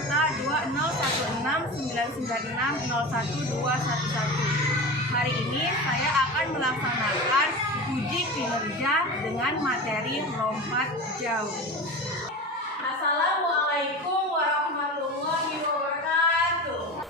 angka 2016996011211. Hari ini saya akan melaksanakan uji kinerja dengan materi lompat jauh. Assalamualaikum warahmatullahi wabarakatuh.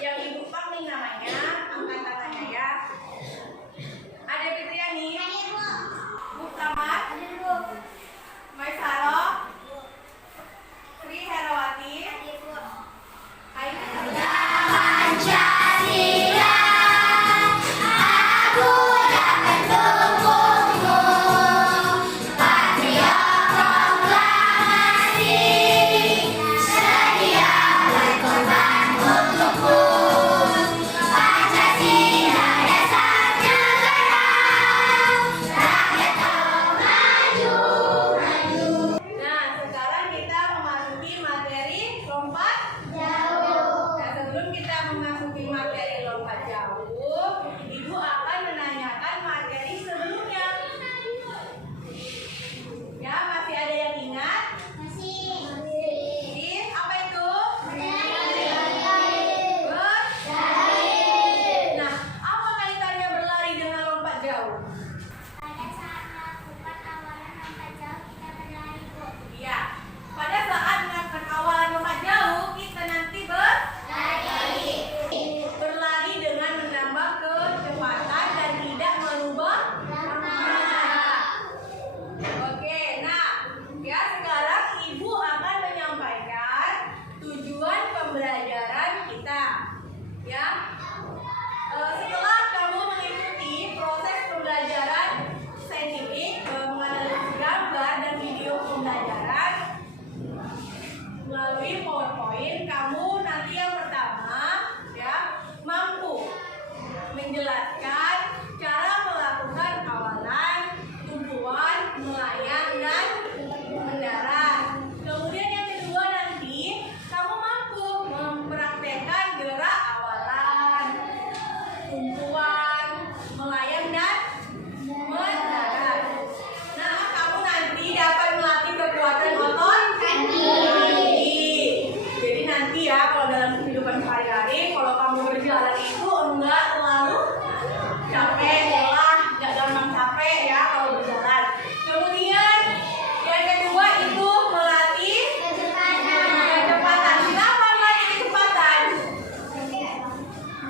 Yang ibu panggil namanya, angkat tangannya ya. Ada Fitriani, Bu Tamat, Maisaro, Sri Herawati, Ayu. Ibu akan menanyakan materi sebelumnya. Ya, masih ada yang ingat? Masih. Apa itu? Berlari. Nah, apa kaitannya berlari dengan lompat jauh? Pada saat melakukan awalan lompat jauh kita berlari, Bu. Iya. Pada saat melakukan awalan lompat jauh kita nanti berlari. Berlari dengan menambah kecepatan dan tidak merubah langkah. Oke, nah, ya sekarang Ibu akan menyampaikan tujuan pembelajaran kita. Ya, setelah kamu mengikuti proses pembelajaran saintifik, menganalisis gambar dan video pembelajaran melalui PowerPoint, kamu nanti yang pertama ya mampu menjelaskan cara melakukan awalan, tumpuan, melayang, dan mendarat. Kemudian yang kedua nanti kamu mampu mempraktekkan gerak awalan, tumpuan, melayang, dan mendarat. Nah, kamu nanti dapat melatih kekuatan otot kaki. Jadi nanti ya kalau dalam kehidupan sehari-hari, kalau kamu berjalan itu enggak terlalu capek, lelah, enggak gampang capek ya kalau berjalan. Kemudian yang kedua itu melatih kecepatan. Kenapa melatih kecepatan?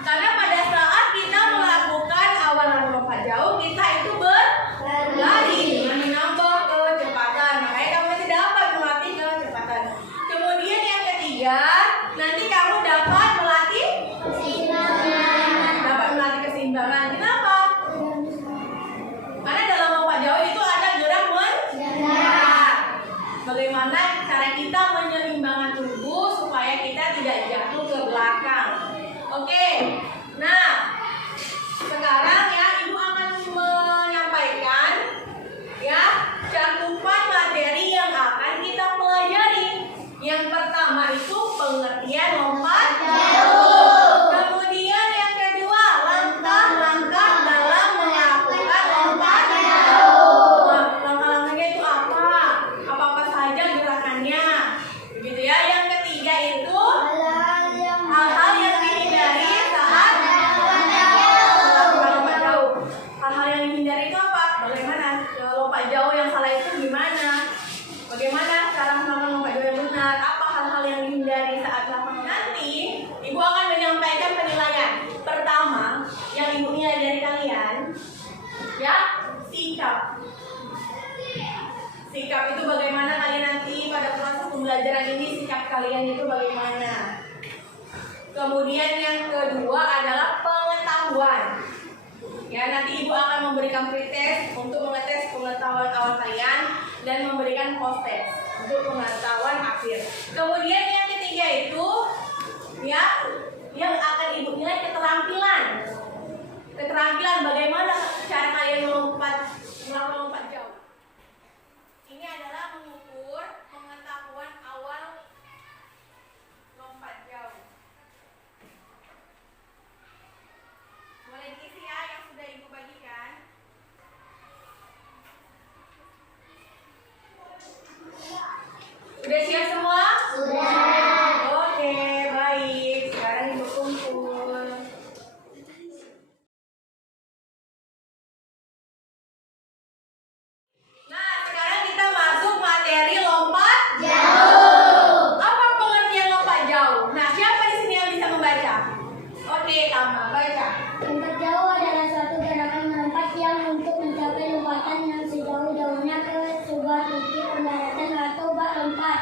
Karena pada saat kita melakukan awalan lompat jauh, kita itu berlari dengan menambah kecepatan. Makanya kamu nanti dapat melatih kecepatan. Kemudian yang ketiga, nanti kamu dapat melatih keseimbangan. Kenapa? Karena dalam lompat jauh itu ada gerak mendarat. Bagaimana cara kita menyeimbangkan tubuh supaya kita tidak jatuh ke belakang. Oke. Nah, sekarang ya Ibu akan menyampaikan ya cakupan materi yang akan kita pelajari. Yang pertama itu pengertian lompat jauh. Kemudian yang kedua langkah-langkah dalam melakukan lompat jauh. Sikap itu bagaimana kalian nanti pada proses pembelajaran ini, sikap kalian itu bagaimana. Kemudian yang kedua adalah pengetahuan. Ya, nanti ibu akan memberikan pretest untuk mengetes pengetahuan awal kalian dan memberikan post test untuk pengetahuan akhir. Kemudian yang ketiga itu ya, yang akan ibu nilai keterampilan. Keterampilan bagaimana cara kalian melakukan lompat jauh. Ini adalah mengukur pengetahuan awal lompat jauh. Boleh diisi ya yang sudah ibu bagikan. Sudah siap semua? Sudah. Oke, baik. Sekarang ibu kumpul. Nah, sekarang kita masuk materi lompat jauh. Apa pengertian lompat jauh? Nah, siapa di sini yang bisa membaca? Oke, Tama, baca. Lompat jauh adalah suatu gerakan melompat yang untuk mencapai lompatan yang sejauh-jauhnya ke sebuah titik pendaratan atau bak lompat.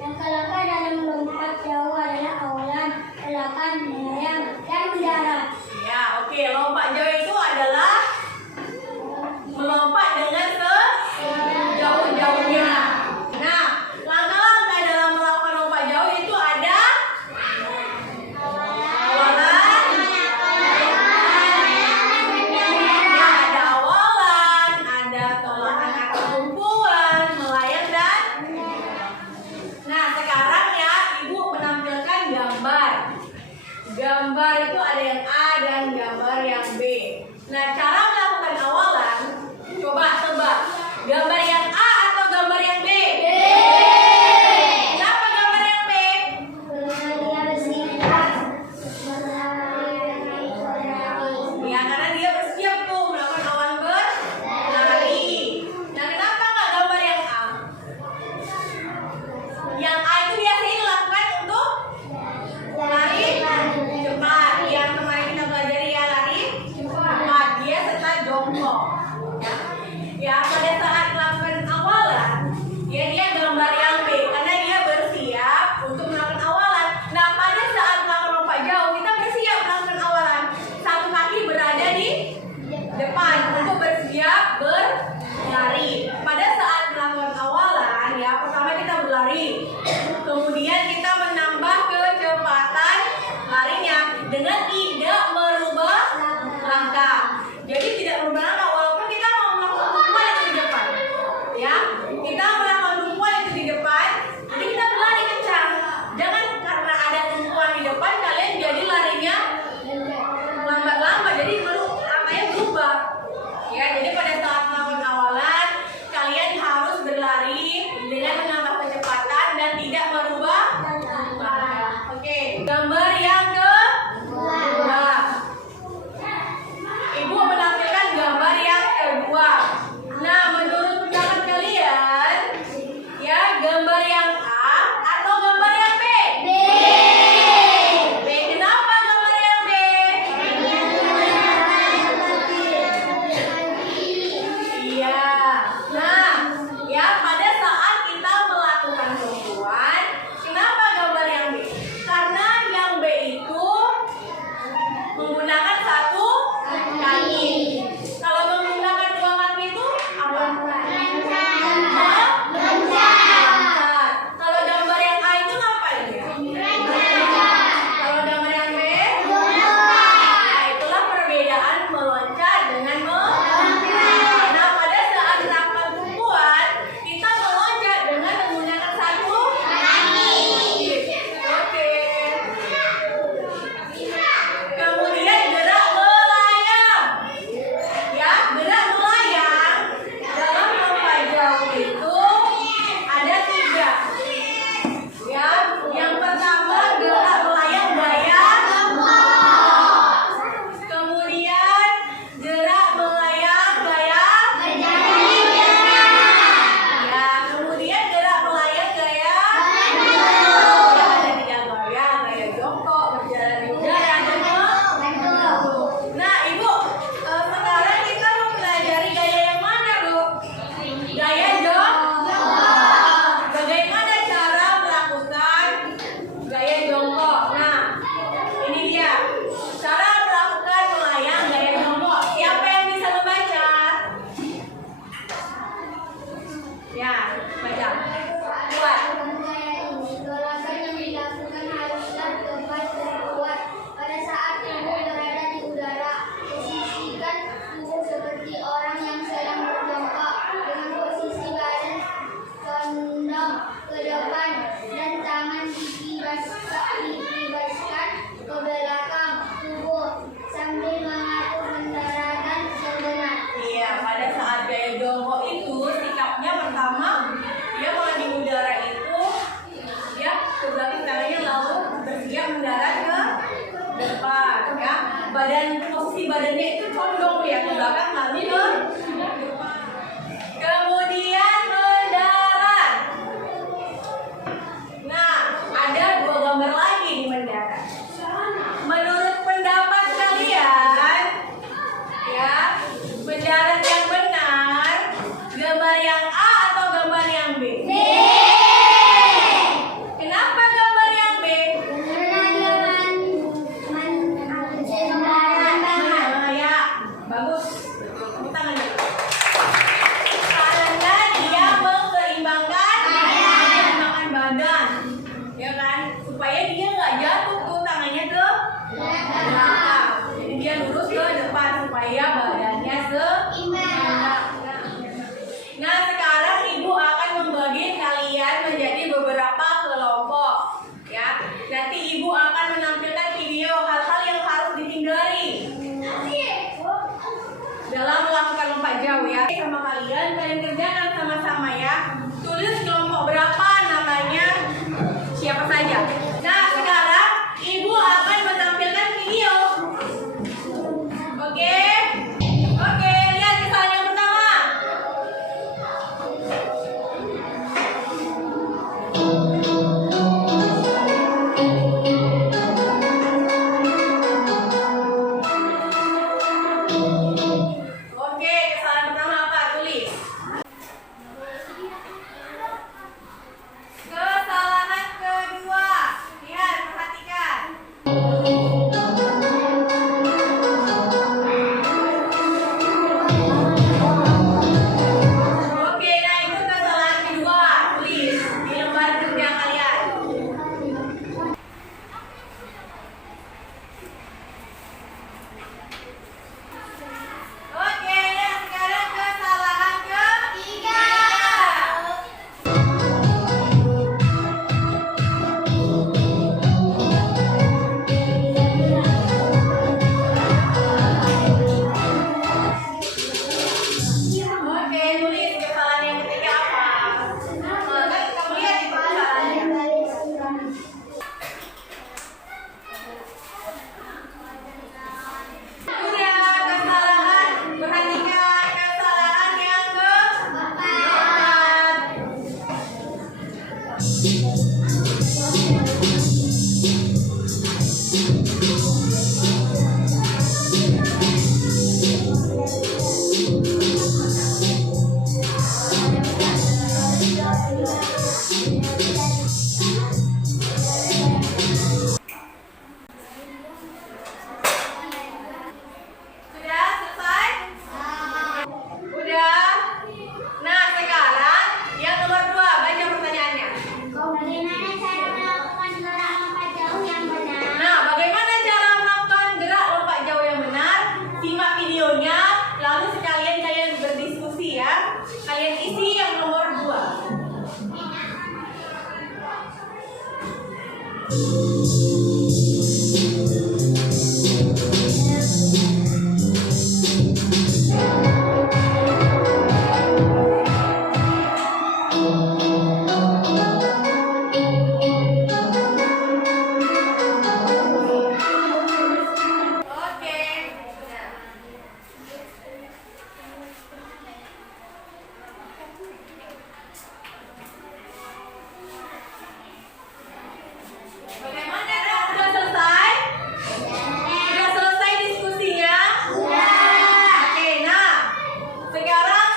Langkah dalam melompat jauh adalah awalan, gerakan, melayang, dan mendarat. Ya, oke. Lompat jauh itu adalah melompat dengan sejauh-jauhnya. Nah, langkah-langkah dalam melakukan lompat jauh itu ada awalan, ya, ada awalan, ada tolakan atau tumpuan, melayang dan. Nah, sekarang ya ibu menampilkan gambar badannya itu condong ya ke belakang kali ke depan. Kemudian mendarat. Nah, ada dua gambar lagi di mendarat. Menurut pendapat kalian, ya, mendarat yang benar, gambar yang A atau gambar yang B? B. Kenapa gambar yang B? Nah, ya, bagus. Tepuk tangan dulu. Karena dia menyeimbangkan badan, ya kan? Supaya dia nggak jatuh tuh tangannya ke belakang. Jadi dia lurus ke depan supaya badannya seimbang. Nah, sekarang ibu akan membagi kalian menjadi beberapa kelompok, ya. Nanti ibu akan menampilkan video hal-hal yang harus dihindari dalam melakukan lompat jauh, ya. Sama kalian kerjakan sama-sama, ya. Tulis kelompok berapa namanya, siapa saja. Nah, sekarang ibu akan menampilkan video. Oke? Oke, lihat kesalahan yang pertama. Oke, kesalahan pertama apa? Tulis. Kesalahan kedua. Lihat, perhatikan. Oke, nah itu kesalahan kedua. Tulis di lembar kerja kalian. Oke, dan sekarang kesalahan ketiga. Oke, tulis kesalahan yang ketiga apa? Kan kamu lihat itu kesalahannya. Udah, kesalahan. Perhatikan kesalahan yang keempat. Sudah selesai? Udah. Nah, sekarang yang nomor 2, baca pertanyaannya. Bagaimana cara melakukan gerak lompat jauh yang benar? Nah, bagaimana cara melakukan gerak lompat jauh yang benar? Simak videonya, lalu sekalian kalian berdiskusi, ya. Kalian isi yang nomor 2. Oke. Nah. Bagaimana? Udah selesai? Udah selesai diskusinya? Oke, nah sekarang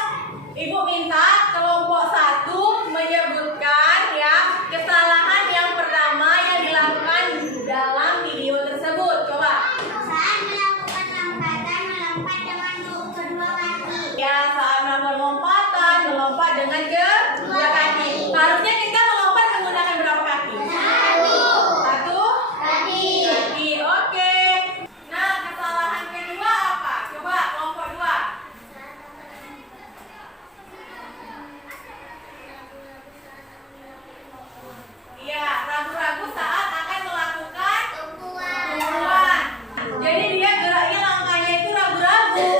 ibu minta kelompok 1 menyebutkan, ya, kesalahan yang pertama yang dilakukan dalam video tersebut. Coba. Saat melakukan lompatan, melompat dengan kedua kaki. Ya, saat melakukan lompatan, melompat dengan kedua kaki. Harusnya kita melompat menggunakan berapa kaki? Satu Kaki. kaki. Oke. Nah, kesalahan kedua apa? Coba kelompok 2. Iya, ragu-ragu saat akan melakukan tumpuan. Jadi dia geraknya, langkahnya itu ragu-ragu.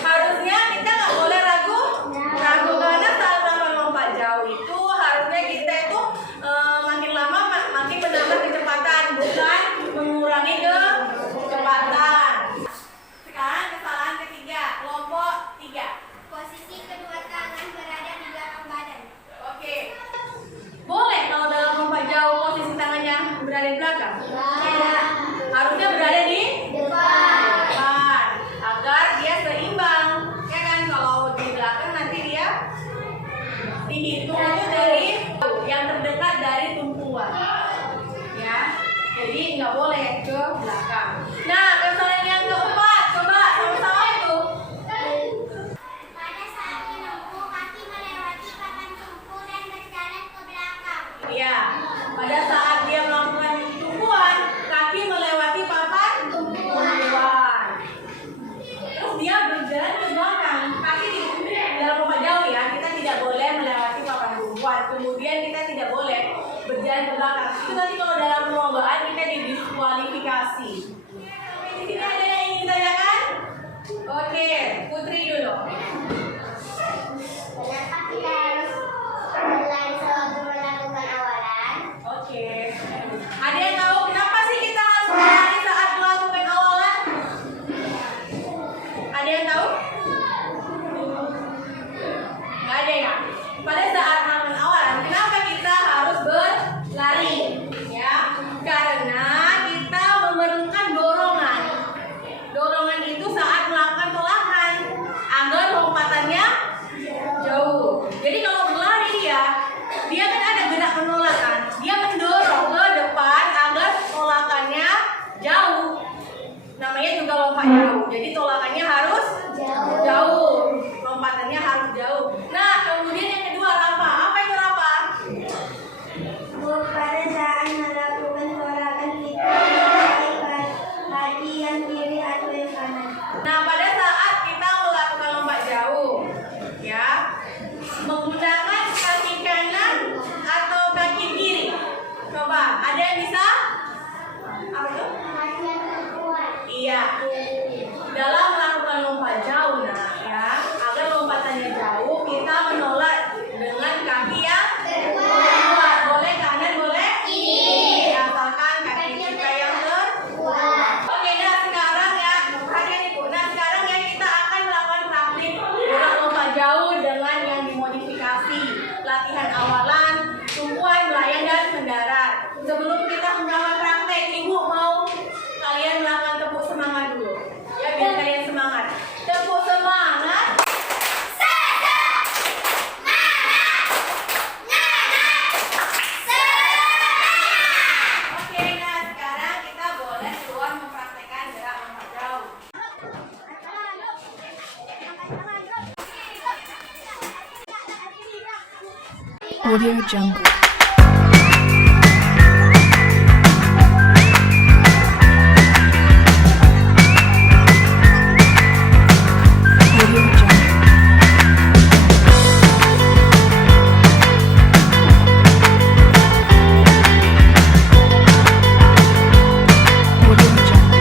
Harusnya kita nggak boleh ragu karena saat melakukan Dihitung itu dari yang terdekat dari tumpuan. Ya. Jadi nggak boleh ke belakang. Nah, kesalahan yang keempat, coba sama-sama itu. Pada saat menempuh, kaki melewati papan tumpu dan berjalan ke belakang. Ya, pada saat dia melakukan tumpuan, kaki melewati papan tumpuan. Terus dia berjalan ke belakang. Kaki di dalam lompat jauh ya, kita tidak boleh melewati papan tumpuan. Kemudian kita tidak boleh berjalan ke belakang. Itu nanti kalau dalam perlombaan kita didiskualifikasi. Di sini ada yang ingin ditanyakan? Oke, Putri dulu. Kenapa kita harus berlari sewaktu melakukan awalan? Oke. Ada yang tahu kenapa sih kita harus berlari saat melakukan awalan? Ada yang tahu? Nggak ada ya? Pada saat melakukan awalan, kenapa kita harus berlari? Ya, karena kita memerlukan dorongan. Dorongan itu saat melakukan tolakan agar lompatannya jauh. Jadi kalau berlari dia kan ada gerak penolakan. Dia mendorong ke depan agar tolakannya jauh. Namanya juga lompat jauh. Jadi tolakannya harus jauh. Lompatannya harus jauh. Nah, kemudian yang kedua Rafa. Apa itu Rafa? Pada saat melakukan tolakan kita memakai kaki yang kiri atau yang kanan. Nah, pada saat kita melakukan lompat jauh, ya, menggunakan kaki kanan atau kaki kiri. Coba, ada yang bisa? Apa itu? Kaki yang terkuat. Iya. Dalam melakukan lompat jauh, nah, ya, agar lompatannya jauh, kita menolak dengan kaki yang terkuat. Boleh kanan, boleh kiri. Asalkan kaki kita yang terkuat. Oke, nah sekarang ya, perhatian Ibu. Nah sekarang ya kita akan melakukan praktik dorong lompat jauh dengan yang dimodifikasi. Latihan awalan, tumpuan, melayang dan mendarat. Sebelum kita melakukan praktek, Ibu mau kalian melakukan tepuk semangat dulu. Ya, biar kalian semangat. Tepuk semangat. Oke, nah sekarang kita boleh keluar mempraktekkan gerak lompat jauh. Audio Jungle. Audio Jungle. Audio Jungle.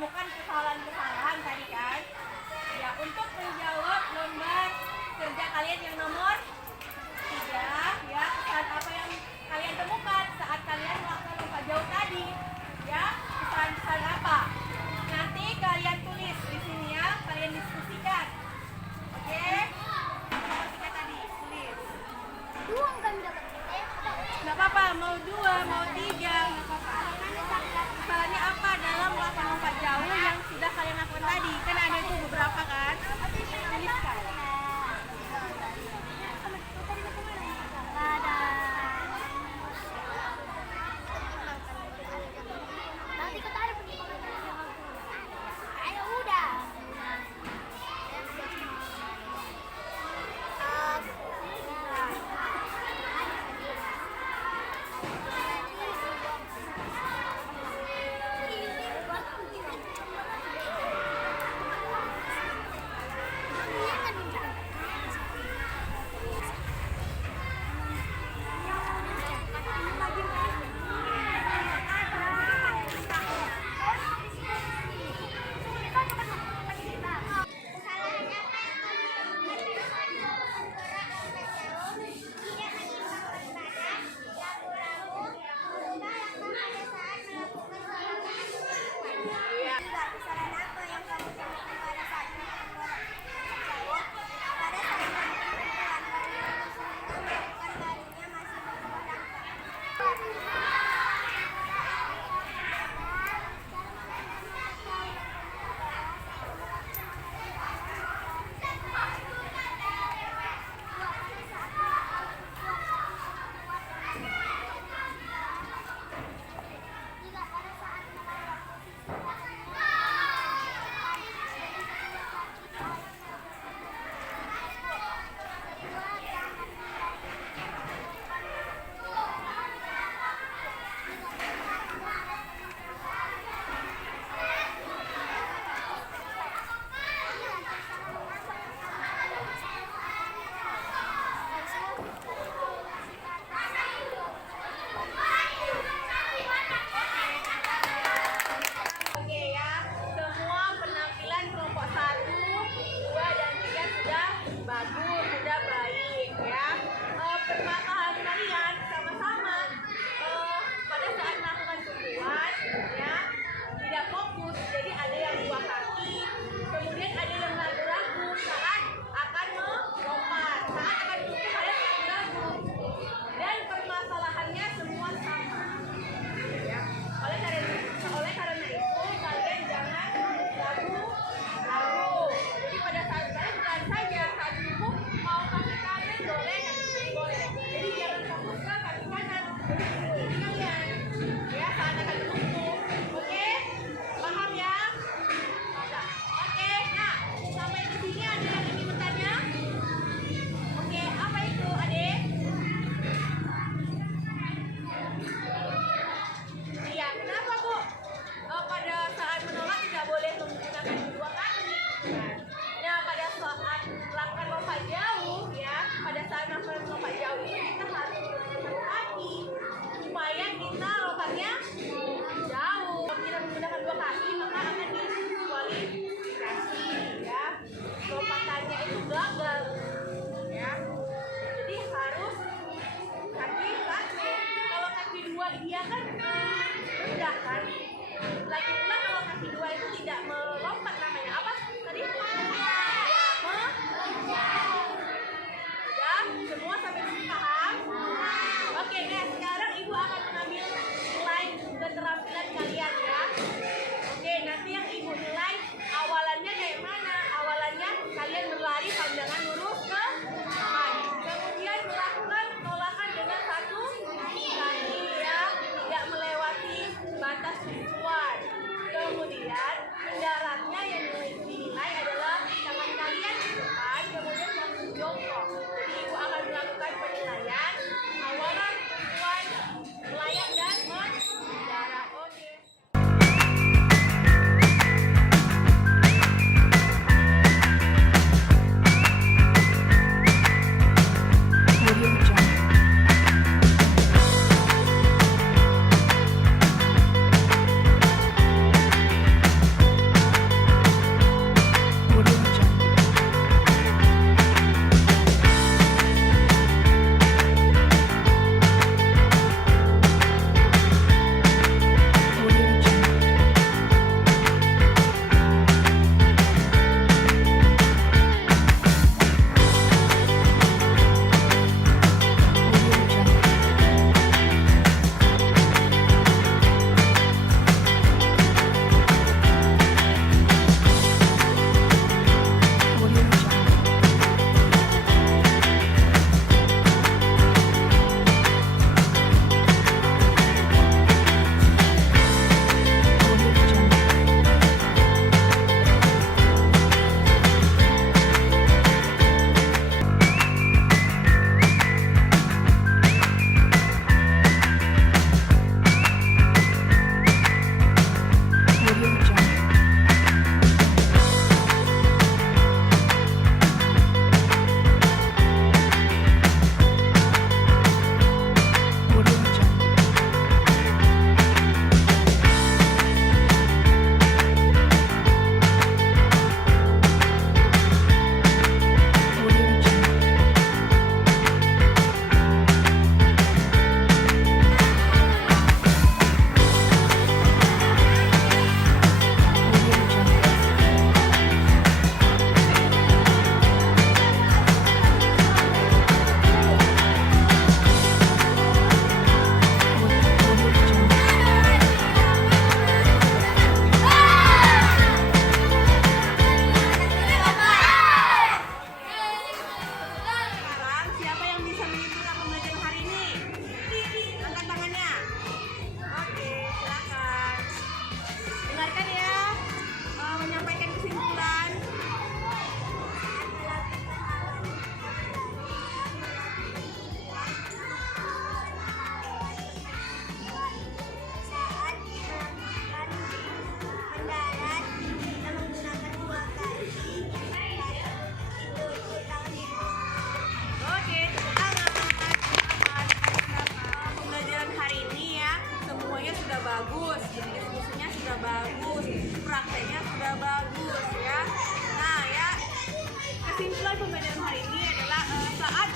menemukan kesalahan-kesalahan tadi kan. Ya, untuk menjawab lembar kerja kalian yang nomor 3, ya, kesalahan apa yang kalian temukan saat kalian melakukan lompat jauh tadi? Ya, kesalahan-kesalahan apa? Nanti kalian tulis di sini ya, kalian diskusikan. Oke? Nomor 3 tadi, tulis. Nggak apa-apa, mau 2, mau 3, nggak apa-apa. Kesalahannya apa dalam melakukan lompat jauh yang sudah kalian lakukan tadi? Kan ada itu beberapa kan? Tuliskan. Oke ya, semua penampilan kelompok 1, 2, dan 3 sudah bagus, sudah baik ya. Permasalahan kalian sama-sama pada saat melakukan tumbuhan ya tidak fokus, jadi ada yang 2 kaki, kemudian ada yang ragu-ragu saat akan melompat, saat akan tumbuh ada yang ragu, dan permasalahannya semua sama. Ya. Oleh karena itu kalian jangan ragu. Jadi pada saat kalian bukan saja saat tumbuh mau kaki kanan boleh, kaki kiri boleh. Jadi jangan fokus ke kaki kanan. Jadi kalian ya saat akan tumbuh. Oke? Paham ya? Nah, oke. Nah, sampai di sini ada yang ingin bertanya? Oke, apa itu, Adik? Iya, kenapa Bu? Pada saat menolak tidak boleh menggunakan kedua kaki. Nah, pada saat melakukan lompat jauh, ya, pada saat melakukan lompat jauh itu kita harus menggunakan satu kaki supaya kita lompatnya jauh. Kalau kita menggunakan 2 kaki maka akan diskualifikasi, ya. Lompatannya itu gagal, ya. Jadi harus kaki 1. Kalau kaki 2 dia kan rendah kan. Lagi pula kalau kaki 2 itu tidak melompat namanya apa tadi? Ya, semua sampai sini paham? Oke, nah sekarang Ibu akan mengambil nilai keterampilan kalian ya. Oke, nanti yang Ibu nilai awalannya kayak mana? Awalannya kalian berlari pandangan lurus ke depan. Kemudian melakukan tolakan dengan 1 kaki ya, tidak melewati batas tujuan. Kemudian mendaratnya yang dinilai adalah tangan kalian di depan, kemudian langsung jongkok. Jadi Ibu akan melakukan penilaian awalan, tujuan, melayang dan mendarat. Oke. Audio Jungle. prakteknya sudah bagus ya. Nah ya, kesimpulan pembelajaran hari ini adalah saat